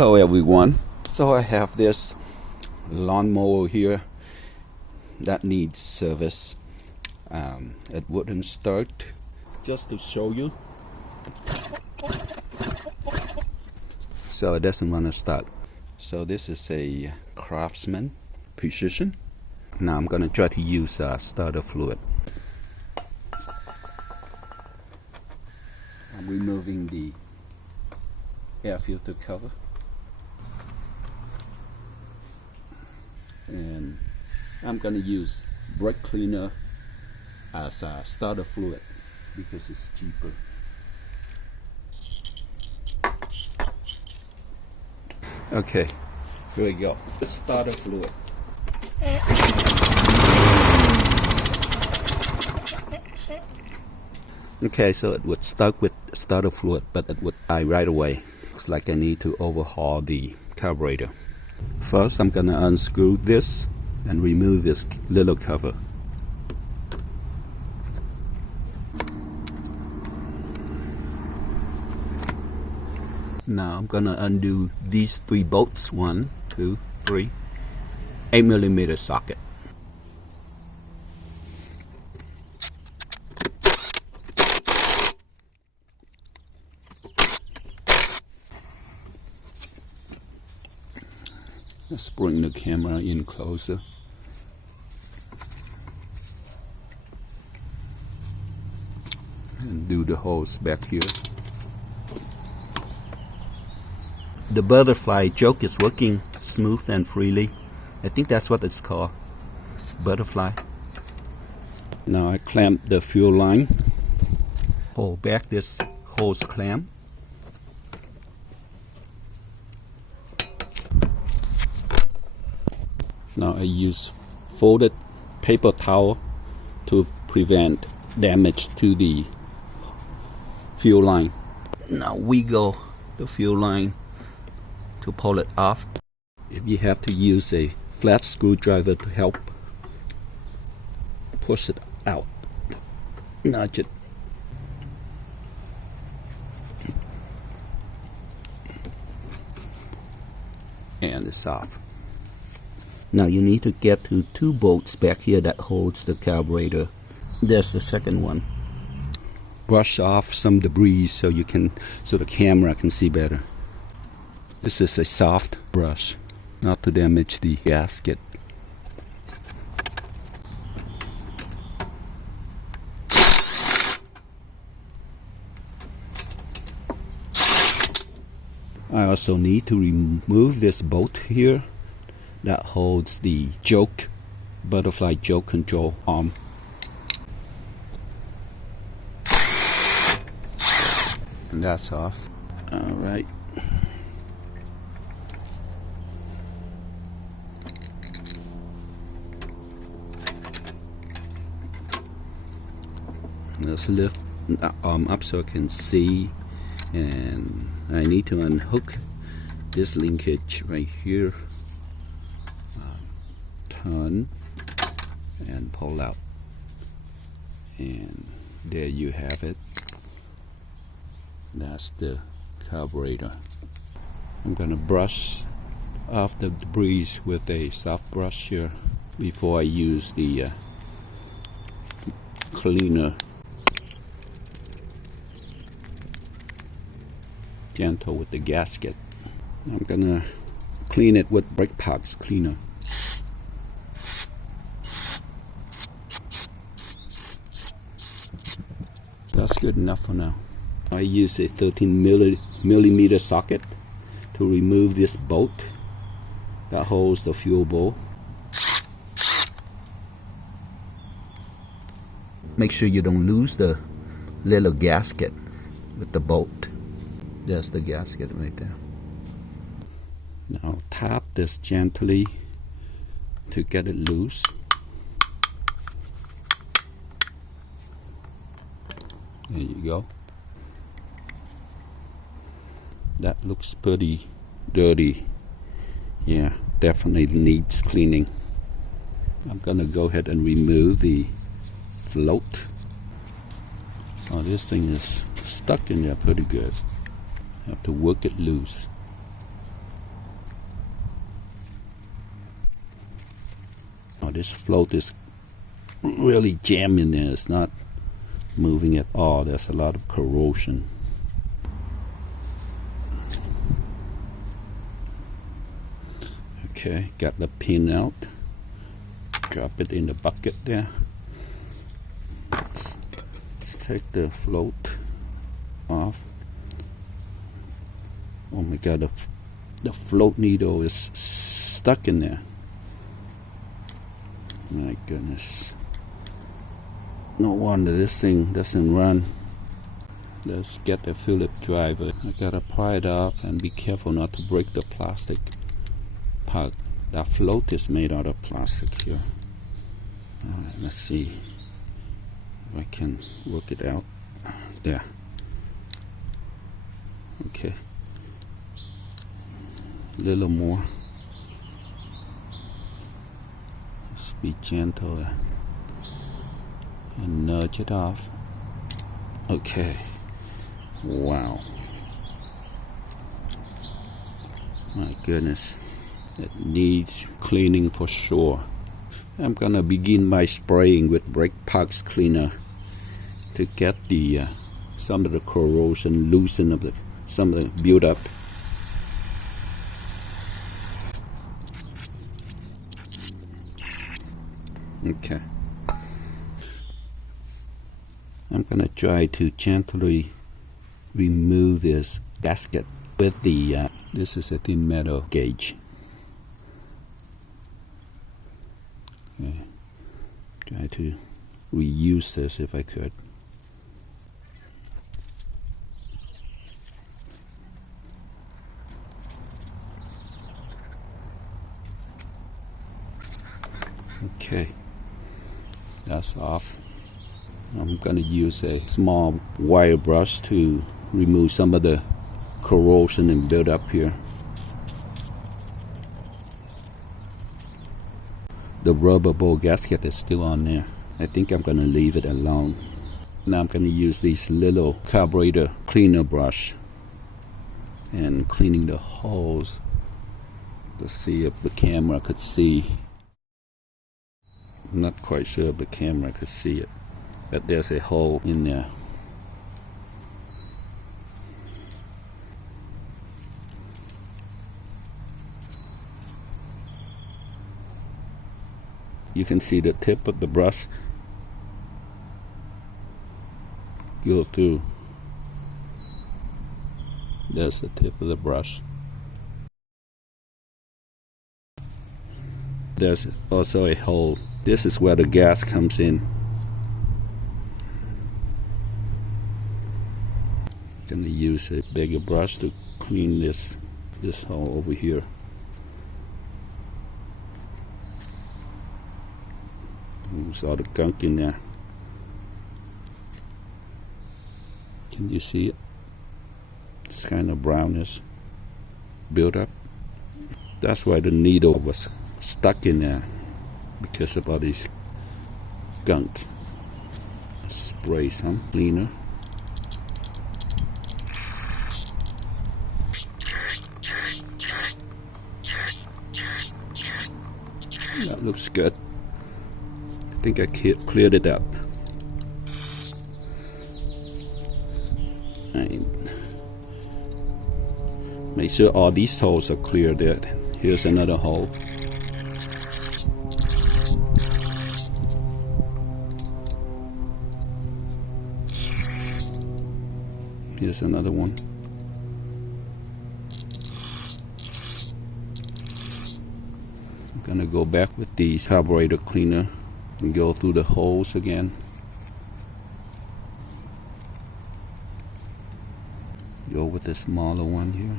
Hello everyone. So I have this lawnmower here that needs service. It wouldn't start. Just to show you. So it doesn't want to start. So this is a Craftsman Precision. Now I'm going to try to use starter fluid. I'm removing the air filter cover. And I'm going to use brake cleaner as a starter fluid because it's cheaper. Okay, here we go. The starter fluid. Okay, so it would start with starter fluid, but it would die right away. Looks like I need to overhaul the carburetor. First, I'm gonna unscrew this and remove this little cover. Now I'm gonna undo these 3 bolts. 1, 2, 3. 8mm socket. Let's bring the camera in closer. And do the holes back here. The butterfly choke is working smooth and freely. I think that's what it's called. Butterfly. Now I clamp the fuel line. Hold back this hose clamp. Now I use folded paper towel to prevent damage to the fuel line. Now wiggle the fuel line to pull it off. If you have to use a flat screwdriver to help push it out, nudge it. And it's off. Now you need to get to 2 bolts back here that holds the carburetor. There's the second one. Brush off some debris so the camera can see better. This is a soft brush, not to damage the gasket. I also need to remove this bolt here that holds the choke, butterfly choke control arm. And that's off. Alright. Let's lift the arm up so I can see, and I need to unhook this linkage right here. Turn and pull out, and there you have it. That's the carburetor. I'm gonna brush off the debris with a soft brush here before I use the cleaner. Gentle with the gasket. I'm gonna clean it with brake parts cleaner. That's good enough for now. I use a 13mm socket to remove this bolt that holds the fuel bowl. Make sure you don't lose the little gasket with the bolt. There's the gasket right there. Now tap this gently to get it loose. There you go. That looks pretty dirty. Yeah, definitely needs cleaning. I'm gonna go ahead and remove the float. Oh, this thing is stuck in there pretty good. Have to work it loose. Wow, this float is really jammed in there. It's not moving at all. There's a lot of corrosion. Okay, got the pin out. Drop it in the bucket there. Let's take the float off. Oh my god, the float needle is stuck in there. My goodness. No wonder this thing doesn't run. Let's get the Phillips driver. I gotta pry it off and be careful not to break the plastic part. That float is made out of plastic here. Alright, let's see if I can work it out. There. Okay. A little more. Let's be gentle and nudge it off. Okay. Wow. My goodness. It needs cleaning for sure. I'm gonna begin by spraying with brake parts cleaner to get the some of the corrosion loosened of some of the build up. Okay. I'm gonna try to gently remove this gasket with the this is a thin metal gauge. Okay. Try to reuse this if I could. Okay, that's off. I'm going to use a small wire brush to remove some of the corrosion and build up here. The rubber ball gasket is still on there. I think I'm going to leave it alone. Now I'm going to use this little carburetor cleaner brush and cleaning the holes to see if the camera could see. I'm not quite sure if the camera could see it, but there's a hole in there. You can see the tip of the brush go through. There's the tip of the brush. There's also a hole. This is where the gas comes in. I'm going to use a bigger brush to clean this hole over here. There's all the gunk in there. Can you see it? It's kind of brownish build up. That's why the needle was stuck in there, because of all this gunk. Spray some cleaner. That looks good. I think I cleared it up. And make sure all these holes are cleared out. Here's another hole. Here's another one. I'm gonna go back with the carburetor cleaner and go through the holes again. Go with the smaller one here.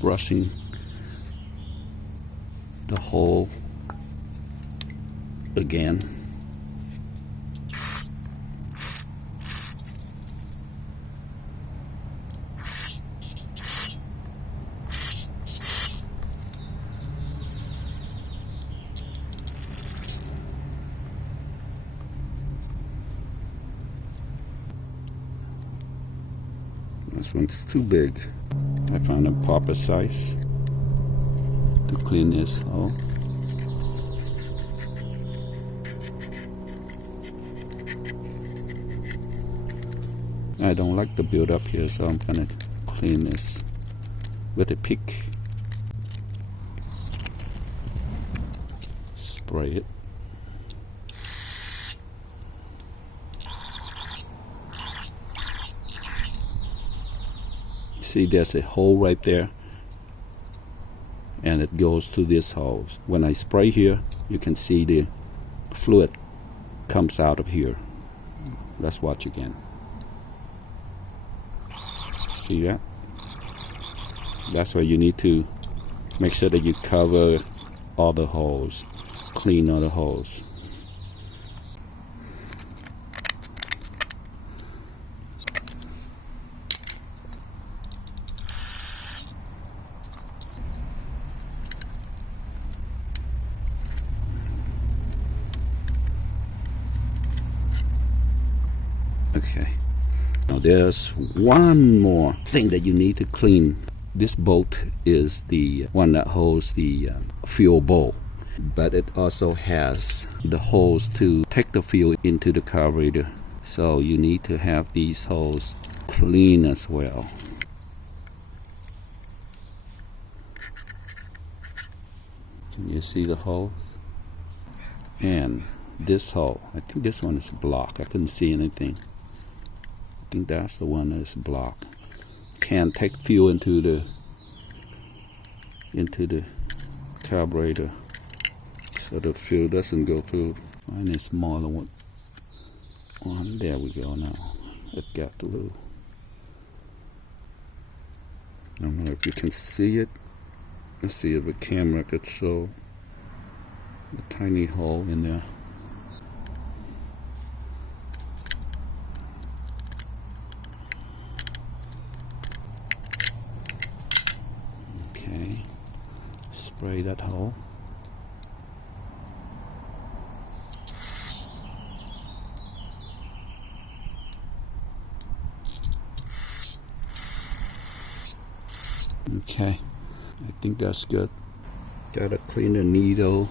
Brushing the hole again. This one's too big. I found a proper size to clean this hole. I don't like the build up here, so I'm gonna clean this with a pick. Spray it. See, there's a hole right there, and it goes to this hole. When I spray here, you can see the fluid comes out of here. Let's watch again. See that? That's why you need to make sure that you cover all the holes, clean all the holes. Okay. Now there's one more thing that you need to clean. This bolt is the one that holds the fuel bowl, but it also has the holes to take the fuel into the carburetor. So you need to have these holes clean as well. Can you see the holes? And this hole, I think this one is blocked. I couldn't see anything. I think that's the one that's blocked. Can't take fuel into the carburetor, so the fuel doesn't go through. Find a smaller one. There we go. Now it got through. I don't know if you can see it. Let's see if the camera could show the tiny hole in there. Okay, spray that hole. Okay, I think that's good. Gotta clean the needle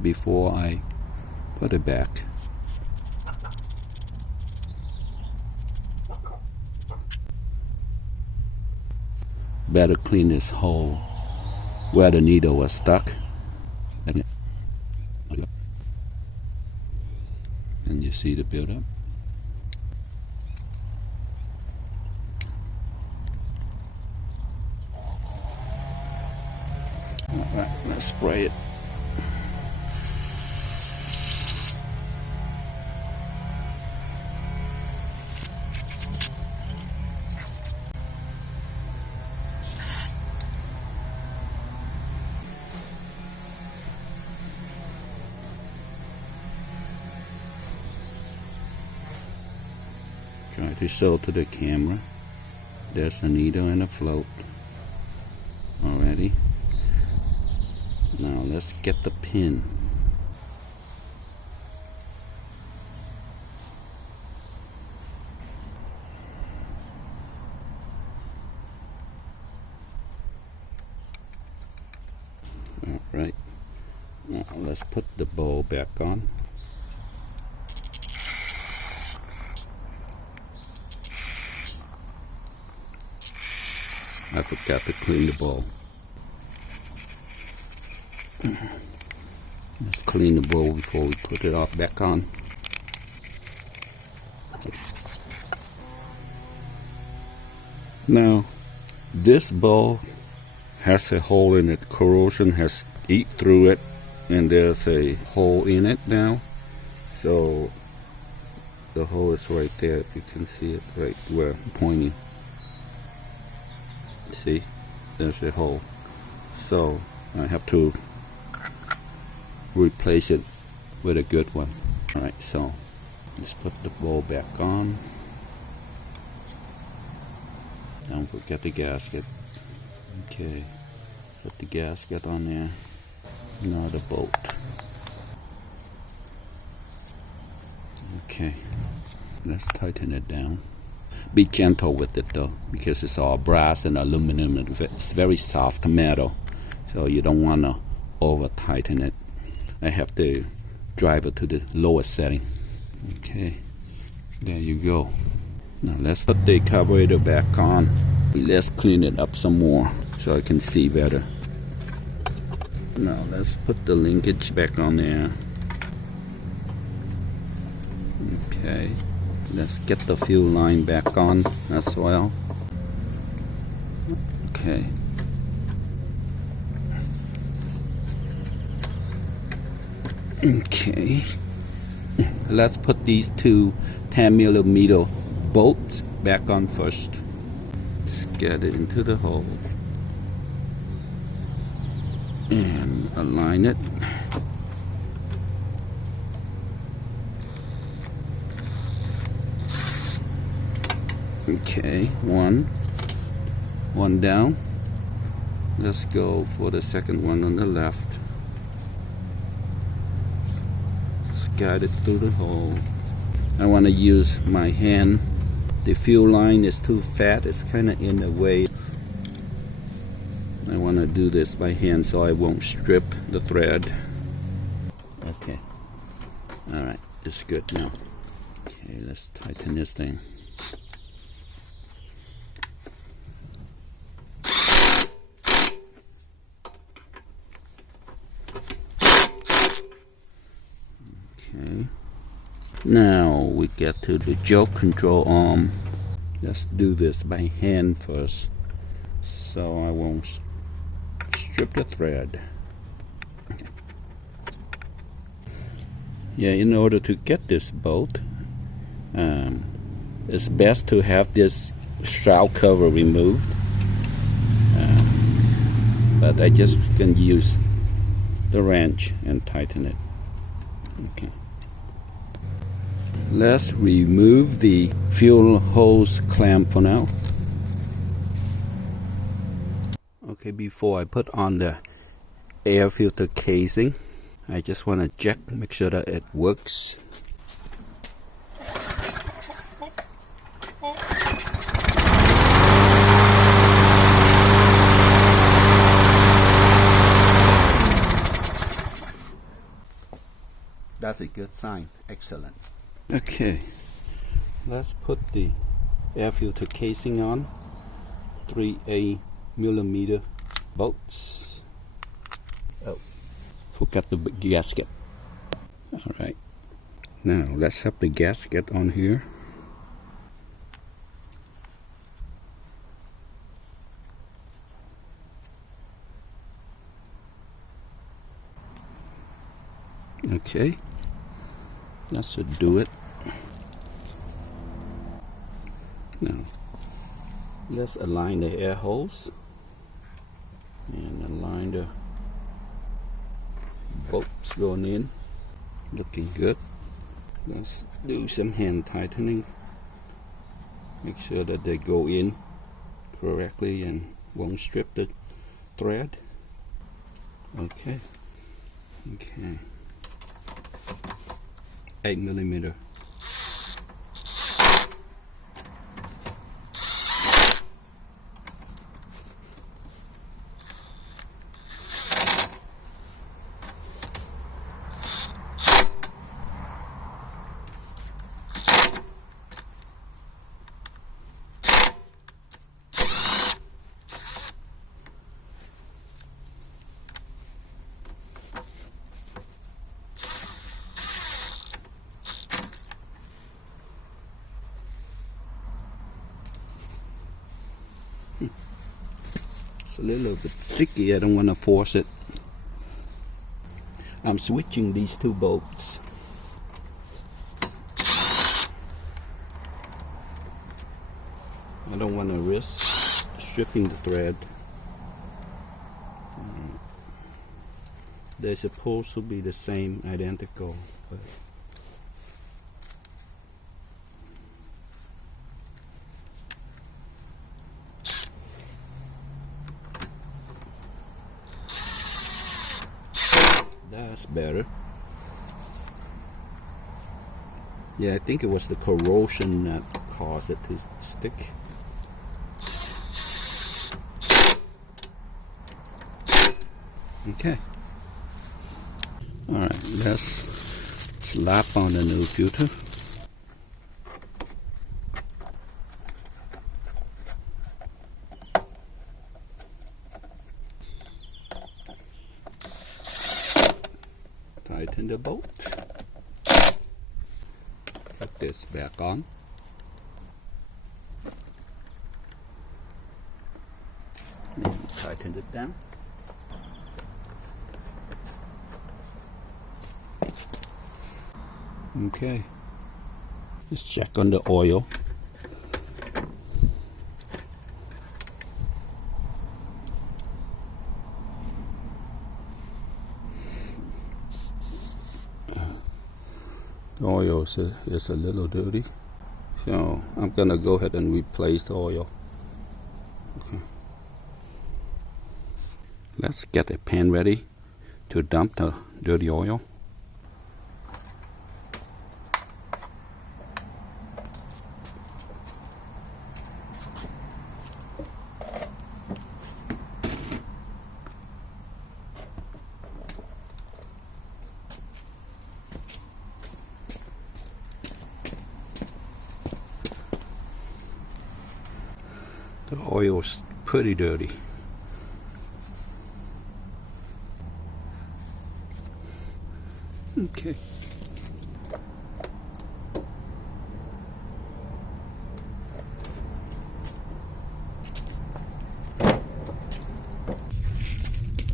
before I put it back. Better clean this hole where the needle was stuck. And you see the buildup. Alright, let's spray it. Try to show to the camera. There's a needle and a float already. Now let's get the pin. Alright, now let's put the bowl back on. I forgot to clean the bowl. Let's clean the bowl before we put it off back on. Now, this bowl has a hole in it. Corrosion has eat through it, and there's a hole in it now. So the hole is right there. If you can see it right where I'm pointing. See, there's a hole. So I have to replace it with a good one. Alright, so let's put the bowl back on. Don't forget the gasket. Okay, put the gasket on there. Now the bolt. Okay, let's tighten it down. Be gentle with it though, because it's all brass and aluminum. It's very soft metal, so you don't want to over tighten it. I have to drive it to the lowest setting. Okay, there you go. Now let's put the carburetor back on. Let's clean it up some more so I can see better. Now let's put the linkage back on there. Okay, let's get the fuel line back on as well. Okay. Okay, let's put these two 10mm bolts back on first. Let's get it into the hole and align it. Okay, one down. Let's go for the second one on the left. Just guide it through the hole. I want to use my hand. The fuel line is too fat, it's kind of in the way. I want to do this by hand so I won't strip the thread. Okay, alright, it's good now. Okay, let's tighten this thing. Okay, now we get to the yoke control arm. Let's do this by hand first so I won't strip the thread. Yeah, in order to get this bolt, it's best to have this shroud cover removed, but I just can use the wrench and tighten it. Okay. Let's remove the fuel hose clamp for now. Okay, before I put on the air filter casing, I just want to check, make sure that it works. That's a good sign. Excellent. Okay, let's put the air filter casing on. 3mm bolts. Oh, forgot the gasket. Alright, now let's have the gasket on here. Okay, that should do it. Now let's align the air holes and align the bolts going in. Looking good. Let's do some hand tightening. Make sure that they go in correctly and won't strip the thread. Okay. 8mm. It's a little bit sticky. I don't want to force it. I'm switching these two bolts. I don't want to risk stripping the thread. They're supposed to be the same, identical, but that's better. Yeah, I think it was the corrosion that cause it to stick. Okay. Alright, let's slap on the new filter. Tighten the bolt. Put this back on. And tighten it down. Okay, let's check on the oil. The oil is a little dirty, so I'm gonna go ahead and replace the oil. Okay. Let's get a pan ready to dump the dirty oil. The oil's pretty dirty. Okay.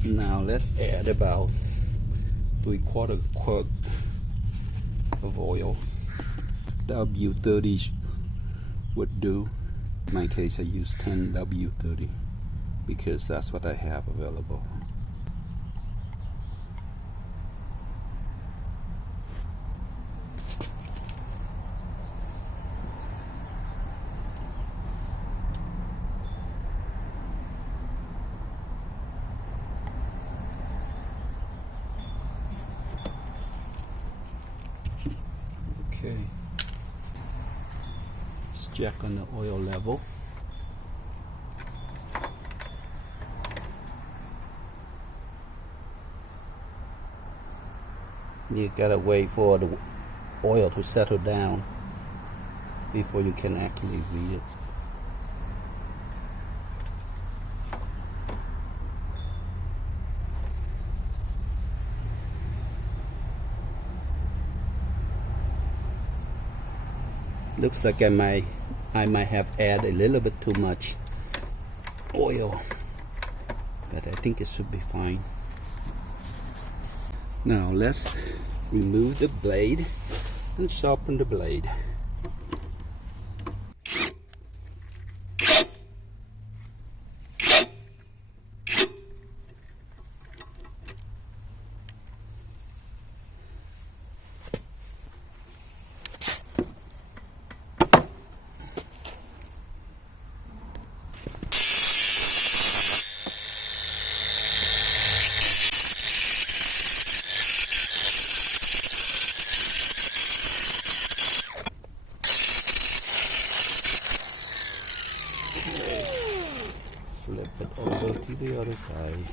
Now let's add about 3/4 quart of oil. W30 would do. In my case, I use 10 W30 because that's what I have available. Okay. Let's check on the oil level. You gotta wait for the oil to settle down before you can actually read it. Looks like I might have added a little bit too much oil, but I think it should be fine. Now let's remove the blade and sharpen the blade. Flip it over to the other side.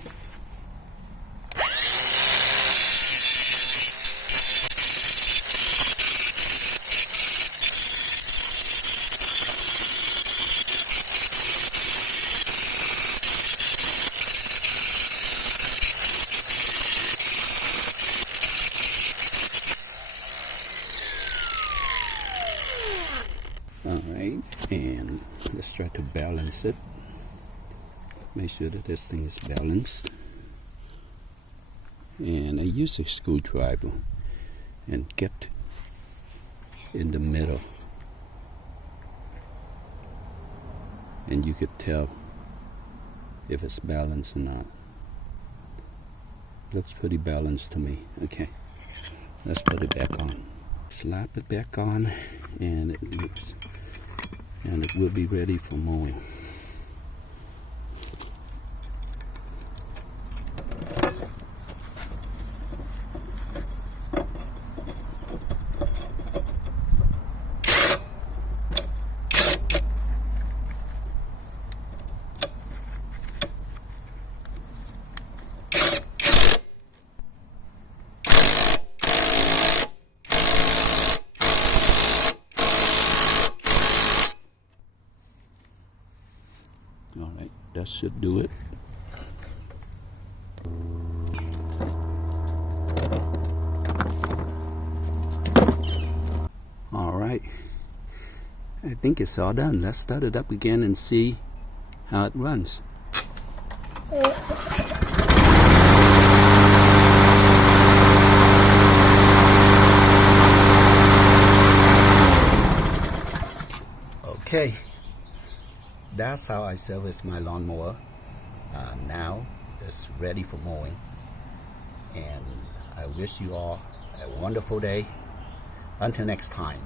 Alright, and let's try to balance it. Make sure that this thing is balanced. And I use a screwdriver and get in the middle. And you could tell if it's balanced or not. Looks pretty balanced to me. Okay, let's put it back on. Slap it back on, and it will be ready for mowing. should do it. All right, I think it's all done. Let's start it up again and see how it runs. Okay, that's how I service my lawnmower. Now it's ready for mowing, and I wish you all a wonderful day. Until next time.